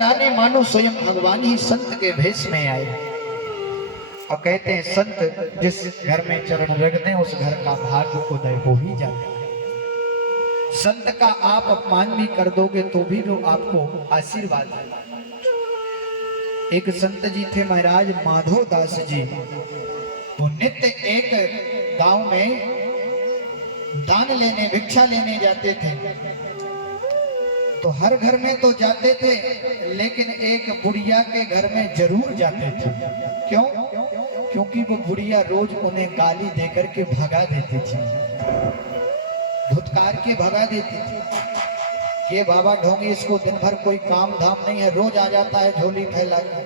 जाने मानो स्वयं भगवान ही संत के भेष में आए और कहते हैं संत जिस घर में चरण रख दें उस घर का भाग्य उदय हो ही जाता है। संत का आप अपमान भी कर दोगे तो भी वो आपको आशीर्वाद देता है। एक संत जी थे महाराज माधव दास जी, वो नित्य एक गांव में दान लेने भिक्षा लेने जाते थे। तो हर घर में तो जाते थे लेकिन एक बुढ़िया के घर में जरूर जाते थे। क्यों? क्योंकि वो बुढ़िया रोज उन्हें गाली देकर के भगा देती थी, धुतकार के भगा देती थी। ये बाबा ढोंगी, इसको दिन भर कोई काम धाम नहीं है, रोज आ जाता है झोली फैला के,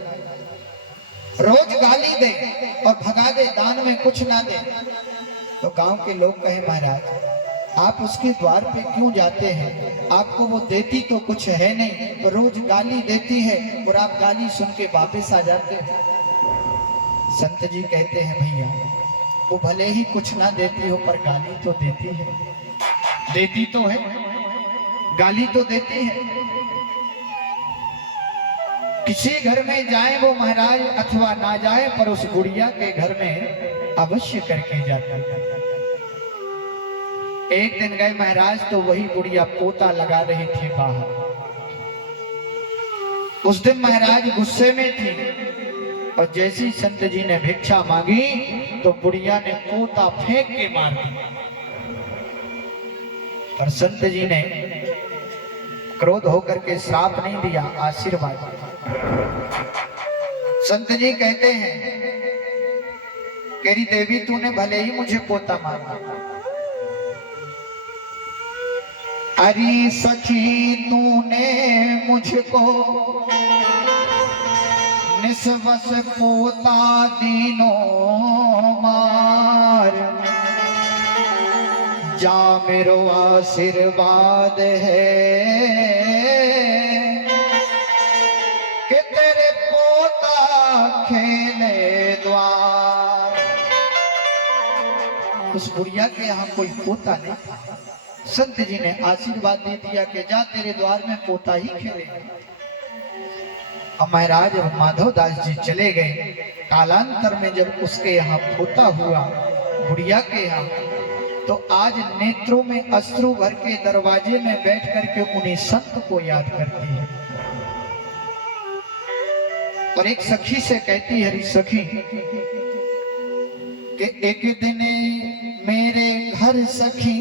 रोज गाली दे और भगा दे, दान में कुछ ना दे। तो गांव के लोग कहे महाराज आप उसके द्वार पे क्यों जाते हैं, आपको वो देती तो कुछ है नहीं, रोज गाली देती है और आप गाली सुन के वापिस आ जाते हैं। संत जी कहते हैं भैया वो भले ही कुछ ना देती हो पर गाली तो देती है, देती तो है, गाली तो देती है। किसी घर में जाए वो महाराज अथवा ना जाए पर उस बुढ़िया के घर में अवश्य करके जाता है। एक दिन गए महाराज तो वही बुढ़िया पोता लगा रही थी बाहर। उस दिन महाराज गुस्से में थी और जैसी संत जी ने भिक्षा मांगी तो बुढ़िया ने पोता फेंक के मार दिया। पर संत जी ने क्रोध होकर के श्राप नहीं दिया, आशीर्वाद दिया। संत जी कहते हैं केरी देवी तूने भले ही मुझे पोता मारा, अरे सखी तूने मुझको निस्वस पोता दीनो मार, जा मेरो आशीर्वाद है कि तेरे पोता खेले द्वार। उस बुढ़िया के यहाँ कोई पोता नहीं था, संत जी ने आशीर्वाद दे दिया कि जा तेरे द्वार में पोता ही खेले। अब महाराज माधव दास जी चले गए। कालांतर में जब उसके यहाँ पोता हुआ बुढ़िया के यहाँ, तो आज नेत्रों में अश्रु भर के दरवाजे में बैठ करके उन्हीं संत को याद करती है और एक सखी से कहती हरी सखी कि एक दिन मेरे घर सखी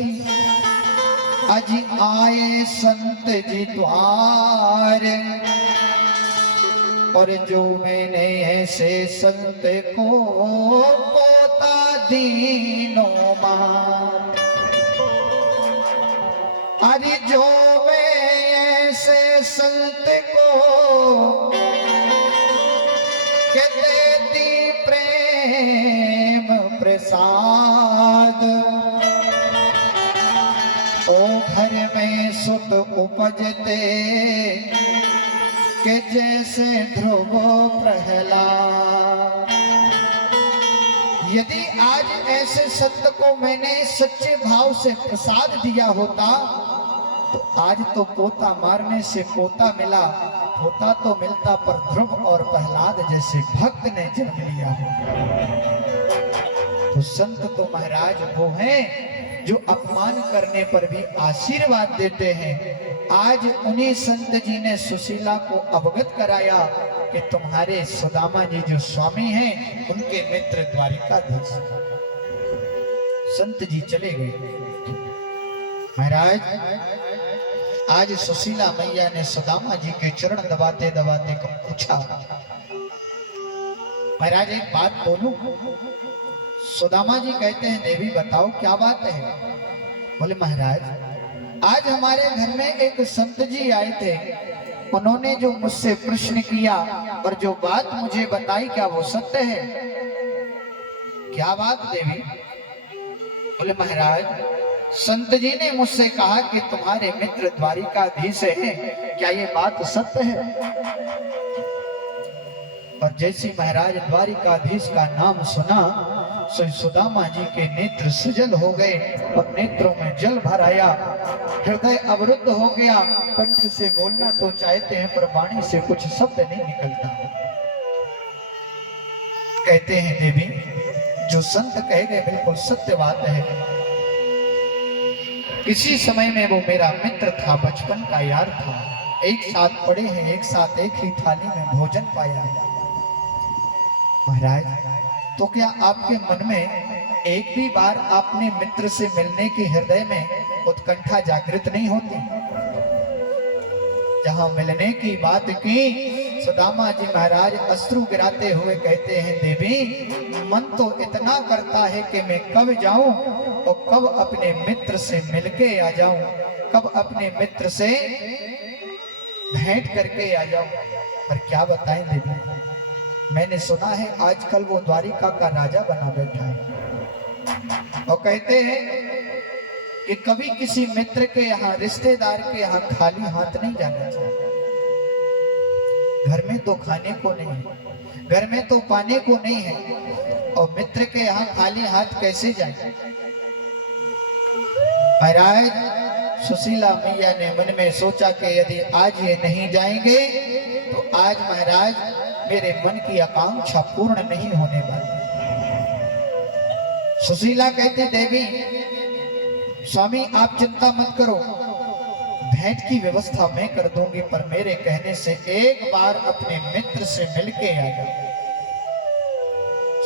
अज आए संत जी द्वार, और जो मैंने ऐसे संत को पोता दीनो मार, अरे जो मैं ऐसे संत को के देती प्रेम प्रसाद, ओ घर में सुत उपजते के जैसे ध्रुव प्रहलाद। यदि आज ऐसे संत को मैंने सच्चे भाव से प्रसाद दिया होता तो आज तो पोता मारने से पोता मिला, होता तो मिलता पर ध्रुव और प्रहलाद जैसे भक्त ने जन्म लिया हो। तो संत तो महाराज वो हैं जो अपमान करने पर भी आशीर्वाद देते हैं। आज उन्हीं संत जी ने सुशीला को अवगत कराया कि तुम्हारे सुदामा जी जो स्वामी हैं उनके मित्र द्वारिकाधीश। संत जी चले गए। महाराज आज सुशीला मैया ने सुदामा जी के चरण दबाते दबाते को पूछा, महाराज एक बात बोलूं? सुदामा जी कहते हैं देवी बताओ क्या बात है? बोले महाराज आज हमारे घर में एक संत जी आए थे, उन्होंने जो मुझसे प्रश्न किया और जो बात मुझे बताई क्या वो सत्य है? क्या बात देवी? बोले महाराज संत जी ने मुझसे कहा कि तुम्हारे मित्र द्वारिकाधीश हैं, क्या ये बात सत्य है? और जैसे महाराज द्वारिकाधीश का नाम सुना सुदामा जी के नेत्र सजल हो गए और नेत्रों में जल भर आया, हृदय अवरुद्ध हो गया। कंठ से बोलना तो चाहते हैं पर वाणी से कुछ शब्द नहीं निकलता। कहते हैं देवी, जो संत कह गए बिल्कुल सत्य बात है। किसी समय में वो मेरा मित्र था, बचपन का यार था, एक साथ पढ़े हैं, एक साथ एक ही थाली में भोजन पाया है। महाराज, तो क्या आपके मन में एक भी बार आपने मित्र से मिलने की हृदय में उत्कंठा जागृत नहीं होती? जहां मिलने की बात की, सुदामा जी महाराज अश्रु गिराते हुए कहते हैं, देवी मन तो इतना करता है कि मैं कब जाऊं और कब अपने मित्र से मिलके आ जाऊं, कब अपने मित्र से भेंट करके आ जाऊं। पर क्या बताएं देवी, मैंने सुना है आजकल वो द्वारिका का राजा बना बैठा है और कहते हैं कि कभी किसी मित्र के यहाँ, रिश्तेदार के यहाँ खाली हाथ नहीं जाना चाहिए। घर में तो खाने को नहीं है, घर में तो पाने को नहीं है, और मित्र के यहाँ खाली हाथ कैसे जाए? महाराज, सुशीला मैया ने मन में सोचा कि यदि आज ये नहीं जाएंगे तो आज महाराज मेरे मन की आकांक्षा पूर्ण नहीं होने वाली। सुशीला कहती, देवी स्वामी आप चिंता मत करो, भेंट की व्यवस्था मैं कर दूंगी, पर मेरे कहने से एक बार अपने मित्र से मिलके आ जाओ।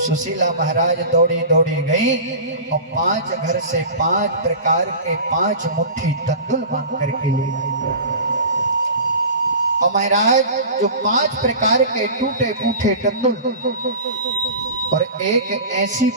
सुशीला महाराज दौड़ी दौड़ी गई और 5 घर से 5 प्रकार के 5 मुट्ठी तंदुल मांग करके ले आई। और महाराज जो 5 प्रकार के टूटे फूटे तंदुल और एक ऐसी